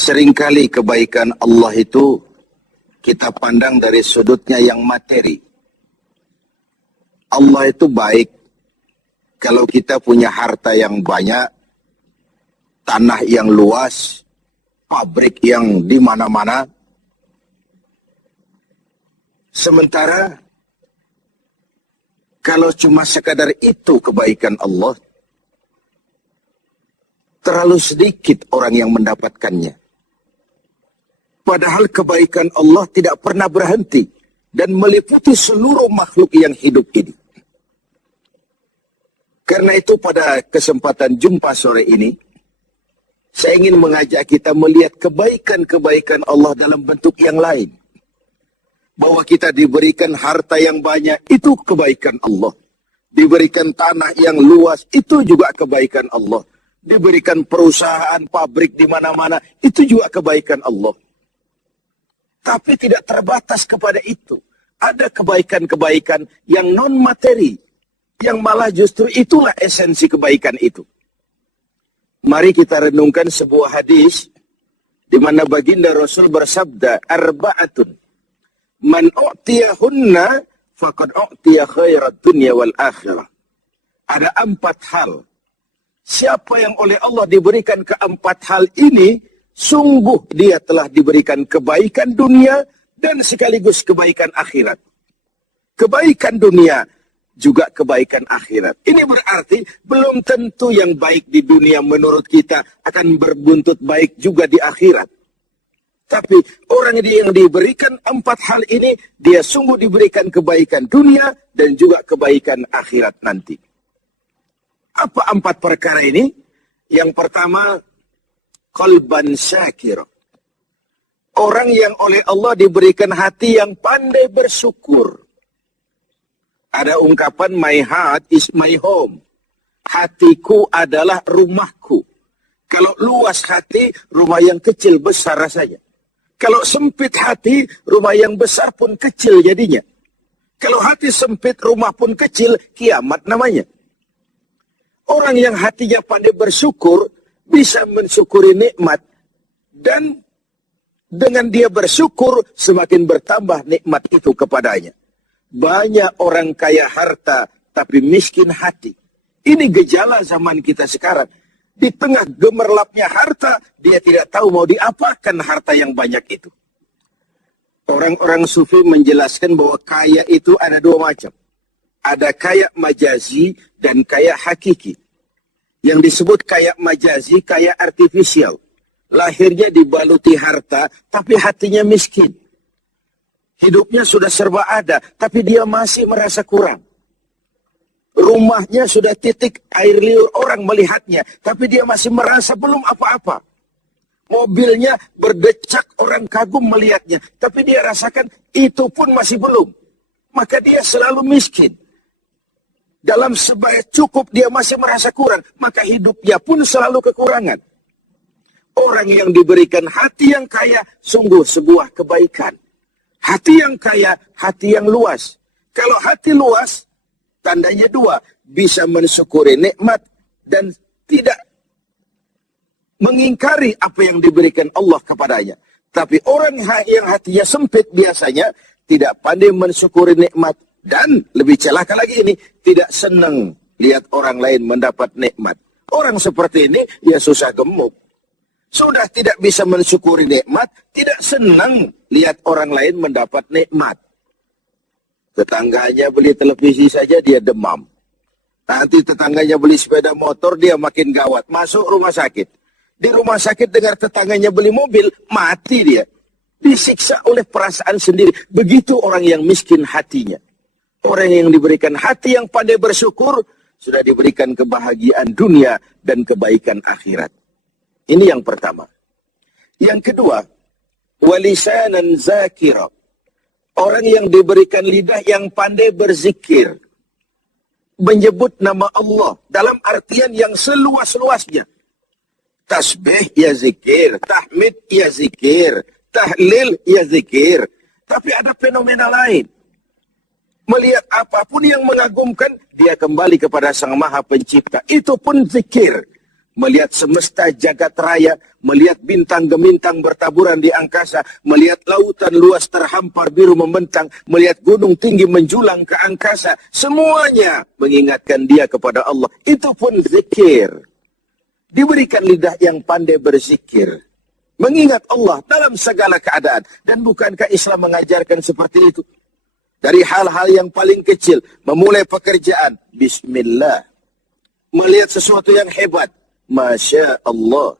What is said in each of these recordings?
Seringkali kebaikan Allah itu kita pandang dari sudutnya yang materi. Allah itu baik kalau kita punya harta yang banyak, tanah yang luas, pabrik yang di mana-mana. Sementara kalau cuma sekadar itu kebaikan Allah, terlalu sedikit orang yang mendapatkannya. Padahal kebaikan Allah tidak pernah berhenti dan meliputi seluruh makhluk yang hidup ini. Karena itu pada kesempatan jumpa sore ini, saya ingin mengajak kita melihat kebaikan-kebaikan Allah dalam bentuk yang lain. Bahwa kita diberikan harta yang banyak, itu kebaikan Allah. Diberikan tanah yang luas, itu juga kebaikan Allah. Diberikan perusahaan, pabrik di mana-mana, itu juga kebaikan Allah. Tapi tidak terbatas kepada itu. Ada kebaikan-kebaikan yang non-materi, yang malah justru itulah esensi kebaikan itu. Mari kita renungkan sebuah hadis, di mana baginda Rasul bersabda, Arba'atun, man u'tiyahunna, faqad u'tiya khairat dunya wal akhirah. Ada 4 hal. Siapa yang oleh Allah diberikan ke-4 hal ini, sungguh dia telah diberikan kebaikan dunia dan sekaligus kebaikan akhirat. Kebaikan dunia juga kebaikan akhirat. Ini berarti belum tentu yang baik di dunia menurut kita akan berbuntut baik juga di akhirat. Tapi orang yang diberikan 4 hal ini, dia sungguh diberikan kebaikan dunia dan juga kebaikan akhirat nanti. Apa 4 perkara ini? Yang pertama, qalban syakir. Orang yang oleh Allah diberikan hati yang pandai bersyukur. Ada ungkapan, my heart is my home. Hatiku adalah rumahku. Kalau luas hati, rumah yang kecil besar rasanya. Kalau sempit hati, rumah yang besar pun kecil jadinya. Kalau hati sempit, rumah pun kecil, kiamat namanya. Orang yang hatinya pandai bersyukur, bisa mensyukuri nikmat. Dan dengan dia bersyukur, semakin bertambah nikmat itu kepadanya. Banyak orang kaya harta, tapi miskin hati. Ini gejala zaman kita sekarang. Di tengah gemerlapnya harta, dia tidak tahu mau diapakan harta yang banyak itu. Orang-orang sufi menjelaskan bahwa kaya itu ada 2 macam. Ada kaya majazi dan kaya hakiki. Yang disebut kaya majazi, kaya artifisial. Lahirnya dibaluti harta, tapi hatinya miskin. Hidupnya sudah serba ada, tapi dia masih merasa kurang. Rumahnya sudah titik air liur orang melihatnya, tapi dia masih merasa belum apa-apa. Mobilnya berdecak orang kagum melihatnya, tapi dia rasakan itu pun masih belum. Maka dia selalu miskin. Dalam sebaya cukup dia masih merasa kurang, maka hidupnya pun selalu kekurangan. Orang yang diberikan hati yang kaya, sungguh sebuah kebaikan. Hati yang kaya, hati yang luas. Kalau hati luas, tandanya 2, bisa mensyukuri nikmat dan tidak mengingkari apa yang diberikan Allah kepadanya. Tapi orang yang hatinya sempit biasanya tidak pandai mensyukuri nikmat. Dan lebih celaka lagi ini, tidak senang lihat orang lain mendapat nikmat. Orang seperti ini, ya susah gemuk. Sudah tidak bisa mensyukuri nikmat, tidak senang lihat orang lain mendapat nikmat. Tetangganya beli televisi saja, dia demam. Nanti tetangganya beli sepeda motor, dia makin gawat. Masuk rumah sakit. Di rumah sakit dengar tetangganya beli mobil, mati dia. Disiksa oleh perasaan sendiri. Begitu orang yang miskin hatinya. Orang yang diberikan hati yang pandai bersyukur, sudah diberikan kebahagiaan dunia dan kebaikan akhirat. Ini yang pertama. Yang kedua, walisanan zakira. Orang yang diberikan lidah yang pandai berzikir. Menyebut nama Allah dalam artian yang seluas-luasnya. Tasbih ya zikir, tahmid ya zikir, tahlil, ya zikir. Tapi ada fenomena lain. Melihat apapun yang mengagumkan, dia kembali kepada Sang Maha Pencipta. Itu pun zikir. Melihat semesta jagat raya, melihat bintang gemintang bertaburan di angkasa, melihat lautan luas terhampar biru membentang, melihat gunung tinggi menjulang ke angkasa, semuanya mengingatkan dia kepada Allah. Itu pun zikir. Diberikan lidah yang pandai berzikir, mengingat Allah dalam segala keadaan. Dan bukankah Islam mengajarkan seperti itu? Dari hal-hal yang paling kecil, memulai pekerjaan, bismillah. Melihat sesuatu yang hebat, Masya Allah.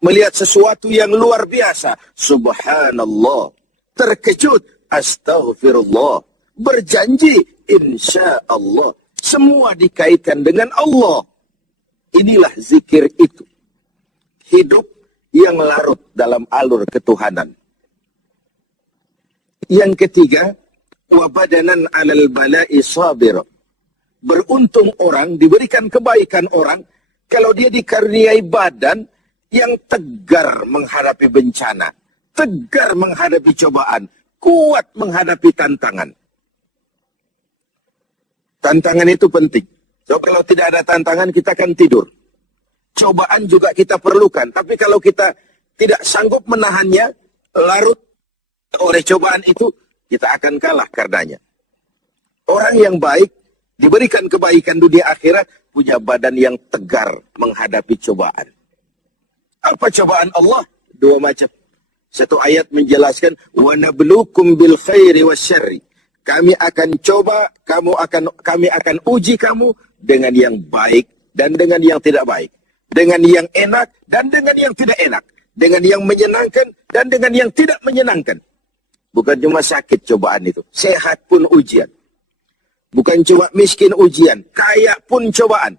Melihat sesuatu yang luar biasa, subhanallah. Terkejut, astaghfirullah. Berjanji, insya Allah. Semua dikaitkan dengan Allah. Inilah zikir itu. Hidup yang larut dalam alur ketuhanan. Yang ketiga, wabadanan alal bala'i sabir. Beruntung orang, diberikan kebaikan orang, kalau dia dikaruniai badan yang tegar menghadapi bencana, tegar menghadapi cobaan, kuat menghadapi tantangan. Tantangan itu penting. So, kalau tidak ada tantangan, kita akan tidur. Cobaan juga kita perlukan. Tapi kalau kita tidak sanggup menahannya, larut oleh cobaan itu, kita akan kalah karenanya. Orang yang baik, diberikan kebaikan dunia akhirat, punya badan yang tegar menghadapi cobaan. Apa cobaan Allah? Dua macam. Satu ayat menjelaskan, وَنَبْلُوكُمْ بِالْخَيْرِ وَالشَّرِّ. Kami akan coba, kami akan uji kamu dengan yang baik dan dengan yang tidak baik. Dengan yang enak dan dengan yang tidak enak. Dengan yang menyenangkan dan dengan yang tidak menyenangkan. Bukan cuma sakit cobaan itu. Sehat pun ujian. Bukan cuma miskin ujian. Kaya pun cobaan.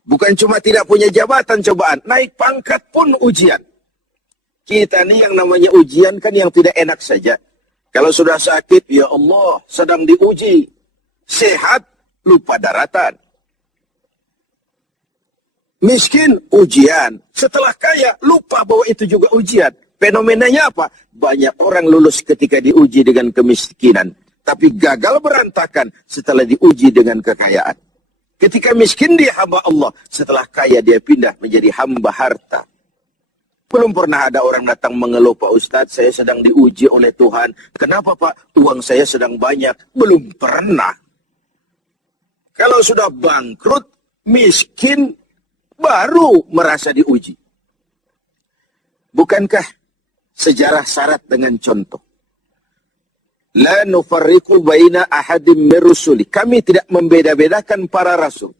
Bukan cuma tidak punya jabatan cobaan. Naik pangkat pun ujian. Kita nih yang namanya ujian kan yang tidak enak saja. Kalau sudah sakit, ya Allah, sedang diuji. Sehat, lupa daratan. Miskin, ujian. Setelah kaya, lupa bahwa itu juga ujian. Fenomenanya apa? Banyak orang lulus ketika diuji dengan kemiskinan. Tapi gagal berantakan setelah diuji dengan kekayaan. Ketika miskin dia hamba Allah. Setelah kaya dia pindah menjadi hamba harta. Belum pernah ada orang datang mengeluh, Pak Ustadz, saya sedang diuji oleh Tuhan. Kenapa Pak? Uang saya sedang banyak. Belum pernah. Kalau sudah bangkrut, miskin, baru merasa diuji. Bukankah sejarah syarat dengan contoh? La nufarriqu baina ahadim min rusuli. Kami tidak membeda-bedakan para rasul.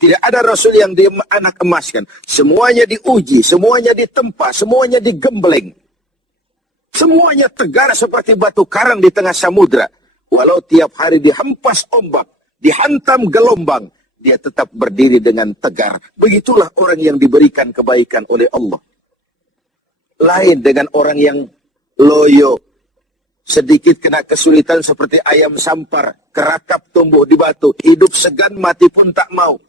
Tidak ada rasul yang dianak emaskan. Semuanya diuji, semuanya ditempa, semuanya digembleng. Semuanya tegar seperti batu karang di tengah samudra. Walau tiap hari dihempas ombak, dihantam gelombang, dia tetap berdiri dengan tegar. Begitulah orang yang diberikan kebaikan oleh Allah. Lain dengan orang yang loyo, sedikit kena kesulitan seperti ayam sampar, kerakap tumbuh di batu, hidup segan mati pun tak mau.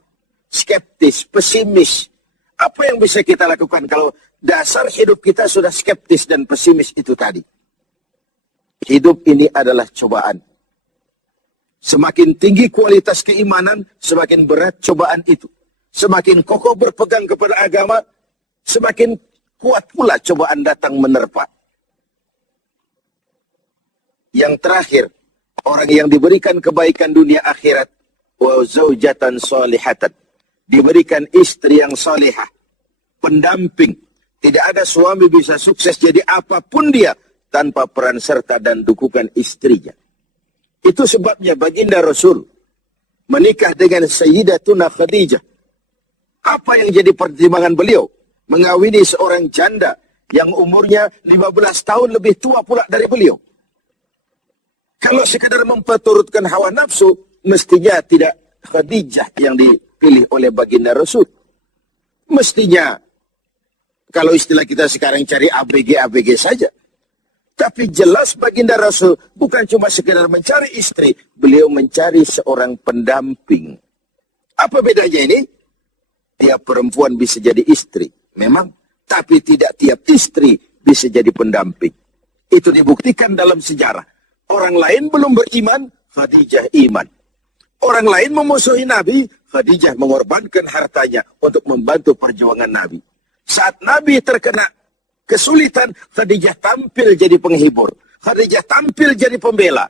Skeptis, pesimis. Apa yang bisa kita lakukan kalau dasar hidup kita sudah skeptis dan pesimis itu tadi? Hidup ini adalah cobaan. Semakin tinggi kualitas keimanan, semakin berat cobaan itu. Semakin kokoh berpegang kepada agama, semakin kuat pula cobaan datang menerpa. Yang terakhir, orang yang diberikan kebaikan dunia akhirat, wa zaujatan salihatan. Diberikan istri yang salihah, pendamping. Tidak ada suami bisa sukses jadi apapun dia tanpa peran serta dan dukungan istrinya. Itu sebabnya baginda Rasul menikah dengan Sayyidatuna Khadijah. Apa yang jadi pertimbangan beliau? Mengawini seorang janda yang umurnya 15 tahun lebih tua pula dari beliau. Kalau sekadar memperturutkan hawa nafsu, mestinya tidak Khadijah yang dipilih oleh baginda Rasul. Mestinya, kalau istilah kita sekarang cari ABG saja. Tapi jelas baginda Rasul bukan cuma sekedar mencari istri, beliau mencari seorang pendamping. Apa bedanya ini? Tiap perempuan bisa jadi istri, memang. Tapi tidak tiap istri bisa jadi pendamping. Itu dibuktikan dalam sejarah. Orang lain belum beriman, Khadijah iman. Orang lain memusuhi Nabi, Khadijah mengorbankan hartanya untuk membantu perjuangan Nabi. Saat Nabi terkena kesulitan, Khadijah tampil jadi penghibur. Khadijah tampil jadi pembela.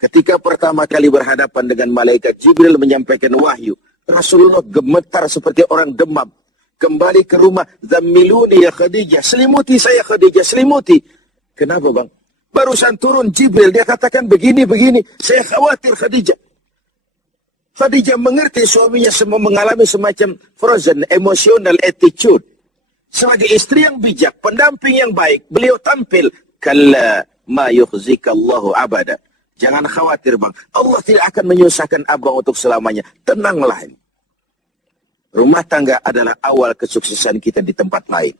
Ketika pertama kali berhadapan dengan malaikat Jibril menyampaikan wahyu, Rasulullah gemetar seperti orang demam. Kembali ke rumah, zammiluni ya Khadijah, selimuti saya Khadijah, selimuti. Kenapa bang? Barusan turun Jibril, dia katakan begini-begini, saya khawatir Khadijah. Khadijah mengerti suaminya semua mengalami semacam frozen, emotional attitude. Sebagai istri yang bijak, pendamping yang baik, beliau tampil, kalla ma yukhzikallahu abada. Jangan khawatir bang, Allah tidak akan menyusahkan abang untuk selamanya. Tenanglah. Rumah tangga adalah awal kesuksesan kita di tempat lain.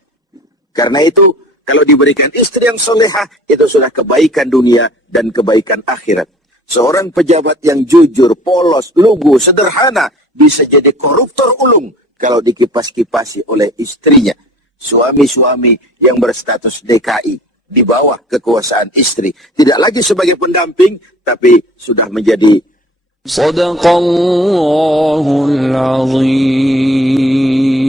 Karena itu, kalau diberikan istri yang solehah, itu sudah kebaikan dunia dan kebaikan akhirat. Seorang pejabat yang jujur, polos, lugu, sederhana, bisa jadi koruptor ulung kalau dikipas-kipasi oleh istrinya. Suami-suami yang berstatus DKI, di bawah kekuasaan istri. Tidak lagi sebagai pendamping, tapi sudah menjadi Sadaqallahul Azim.